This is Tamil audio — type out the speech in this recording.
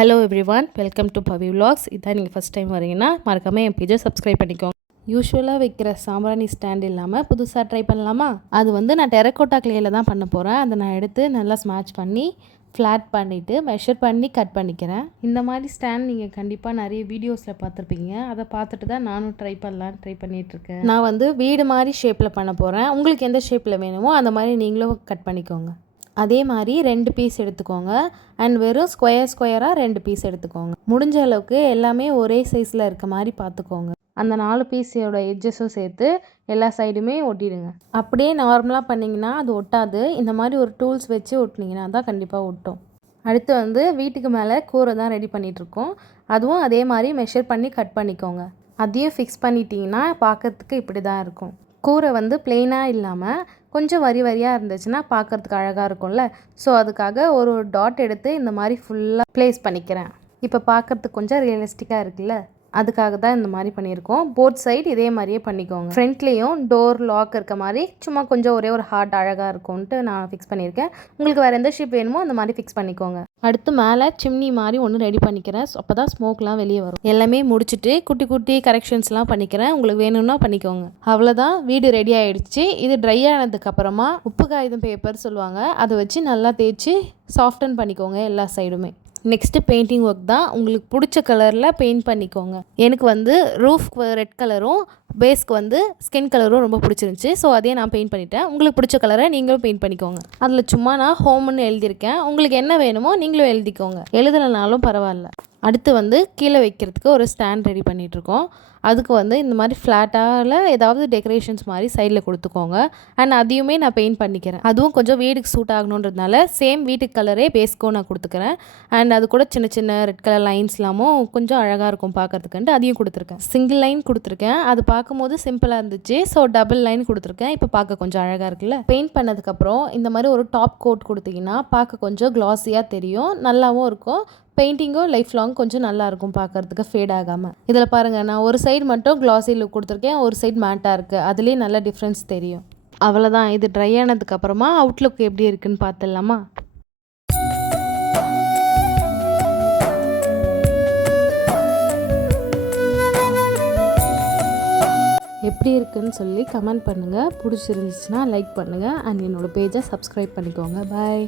Hello everyone, welcome to Pavi vlogs. இதான் நீங்கள் ஃபஸ்ட் டைம் வரீங்கன்னா மறக்காமல் என் பேஜை சப்ஸ்கிரைப் பண்ணிக்கோங்க. யூஸ்வலாக வைக்கிற சாம்பிராணி ஸ்டாண்ட் இல்லாமல் புதுசாக ட்ரை பண்ணலாமா? அது வந்து நான் டெரக்கோட்டா கிளேயில் தான் பண்ண போகிறேன். அதை நான் எடுத்து நல்லா ஸ்மாட்ச் பண்ணி ஃப்ளாட் பண்ணிவிட்டு மெஷர் பண்ணி கட் பண்ணிக்கிறேன். இந்த மாதிரி ஸ்டாண்ட் நீங்கள் கண்டிப்பாக நிறைய வீடியோஸில் பார்த்துருப்பீங்க. அதை பார்த்துட்டு தான் நானும் ட்ரை பண்ணிகிட்ருக்கேன். நான் வந்து வீடு மாதிரி ஷேப்பில் பண்ண போகிறேன். உங்களுக்கு எந்த ஷேப்பில் வேணுமோ அந்த மாதிரி நீங்களும் கட் பண்ணிக்கோங்க. அதே மாதிரி 2 பீஸ் எடுத்துக்கோங்க. அண்ட் வெறும் ஸ்கொயராக 2 பீஸ் எடுத்துக்கோங்க. முடிஞ்ச அளவுக்கு எல்லாமே ஒரே சைஸில் இருக்க மாதிரி பார்த்துக்கோங்க. அந்த 4 பீஸோட எட்ஜஸும் சேர்த்து எல்லா சைடுமே ஒட்டிடுங்க. அப்படியே நார்மலாக பண்ணிங்கன்னா அது ஒட்டாது. இந்த மாதிரி ஒரு டூல்ஸ் வச்சு ஒட்டினீங்கன்னா தான் கண்டிப்பாக ஒட்டும். அடுத்து வந்து வீட்டுக்கு மேலே கூரை தான் ரெடி பண்ணிகிட்ருக்கோம். அதுவும் அதே மாதிரி மெஷர் பண்ணி கட் பண்ணிக்கோங்க. அதையும் ஃபிக்ஸ் பண்ணிட்டீங்கன்னா பார்க்கறதுக்கு இப்படி தான் இருக்கும். கூரை வந்து பிளெயினாக இல்லாமல் கொஞ்சம் வரி வரியாக இருந்துச்சுன்னா பார்க்குறதுக்கு அழகாக இருக்கும்ல. ஸோ அதுக்காக ஒரு டாட் எடுத்து இந்த மாதிரி ஃபுல்லாக ப்ளேஸ் பண்ணிக்கிறேன். இப்போ பார்க்குறதுக்கு கொஞ்சம் ரியலிஸ்டிக்காக இருக்குல்ல, அதுக்காக தான் இந்த மாதிரி பண்ணியிருக்கோம். போத் சைடு இதே மாதிரியே பண்ணிக்கோங்க. ஃப்ரண்ட்லேயும் டோர் லாக் இருக்க மாதிரி சும்மா கொஞ்சம் ஒரே ஒரு ஹார்ட் அழகாக இருக்கும்ன்ட்டு நான் ஃபிக்ஸ் பண்ணியிருக்கேன். உங்களுக்கு வேறு எந்த ஷேப் வேணுமோ அந்த மாதிரி ஃபிக்ஸ் பண்ணிக்கோங்க. அடுத்து மேலே சிம்னி மாதிரி ஒன்று ரெடி பண்ணிக்கிறேன். அப்போ தான் ஸ்மோக்லாம் வெளியே வரும். எல்லாமே முடிச்சுட்டு குட்டி குட்டி கரெக்ஷன்ஸ்லாம் பண்ணிக்கிறேன். உங்களுக்கு வேணும்னா பண்ணிக்கோங்க. அவ்வளோதான், வீடு ரெடி ஆகிடுச்சு. இது ட்ரை ஆனதுக்கப்புறமா உப்பு காகிதம் பேப்பர் சொல்லுவாங்க, அதை வச்சு நல்லா தேய்ச்சி சாஃப்டன் பண்ணிக்கோங்க எல்லா சைடுமே. நெக்ஸ்ட்டு பெயிண்டிங் ஒர்க் தான். உங்களுக்கு பிடிச்ச கலரில் பெயிண்ட் பண்ணிக்கோங்க. எனக்கு வந்து ரூஃப் ரெட் கலரும் பேஸ்க்கு வந்து ஸ்கின் கலரும் ரொம்ப பிடிச்சிருந்துச்சி. ஸோ அதே நான் பெயிண்ட் பண்ணிட்டேன். உங்களுக்கு பிடிச்ச கலரை நீங்களும் பெயிண்ட் பண்ணிக்கோங்க. அதில் சும்மா நான் ஹோம்னு எழுதியிருக்கேன். உங்களுக்கு என்ன வேணுமோ நீங்களும் எழுதிக்கோங்க, எழுதலைனாலும் பரவாயில்ல. அடுத்து வந்து கீழே வைக்கிறதுக்கு ஒரு ஸ்டாண்ட் ரெடி பண்ணிகிட்ருக்கோம். அதுக்கு வந்து இந்த மாதிரி ஃப்ளாட்டால் ஏதாவது டெக்கரேஷன்ஸ் மாதிரி சைடில் கொடுத்துக்கோங்க. அண்ட் அதையுமே நான் பெயிண்ட் பண்ணிக்கிறேன். அதுவும் கொஞ்சம் வீடுக்கு சூட் ஆகணுன்றதுனால சேம் வீட்டுக்கு கலரே பேஸ்க்கும் நான் கொடுத்துக்கிறேன். அண்ட் அது கூட சின்ன சின்ன ரெட் கலர் லைன்ஸ்லாமும் கொஞ்சம் அழகாக இருக்கும் பார்க்கறதுக்குன்ட்டு அதையும் கொடுத்துருக்கேன். சிங்கிள் லைன் கொடுத்துருக்கேன். அது பார்க்கும்போது சிம்பிளாக இருந்துச்சு. ஸோ டபுள் லைன் கொடுத்துருக்கேன். இப்போ பார்க்க கொஞ்சம் அழகாக இருக்குல்ல. பெயிண்ட் பண்ணதுக்கப்புறம் இந்த மாதிரி ஒரு டாப் கோட் கொடுத்தீங்கன்னா பார்க்க கொஞ்சம் க்ளாஸியாக தெரியும், நல்லாவும் இருக்கும். பெயிண்டிங்கும் லைஃப் லாங் கொஞ்சம் நல்லாயிருக்கும் பார்க்குறதுக்கு, ஃபேட் ஆகாமல். இதில் பாருங்கள், நான் ஒரு சைடு மட்டும் க்ளாஸி லுக் கொடுத்துருக்கேன், ஒரு சைடு மேட்டாக இருக்குது. அதுலேயே நல்ல டிஃப்ரென்ஸ் தெரியும். அவ்வளோதான், இது ட்ரை ஆனதுக்கப்புறமா அவுட்லுக் எப்படி இருக்குன்னு பார்த்துடலாமா? எப்படி இருக்குன்னு சொல்லி கமெண்ட் பண்ணுங்கள். பிடிச்சிருந்துச்சுன்னா லைக் பண்ணுங்கள். அண்ட் என்னோடய பேஜை சப்ஸ்கிரைப் பண்ணிக்கோங்க. பாய்.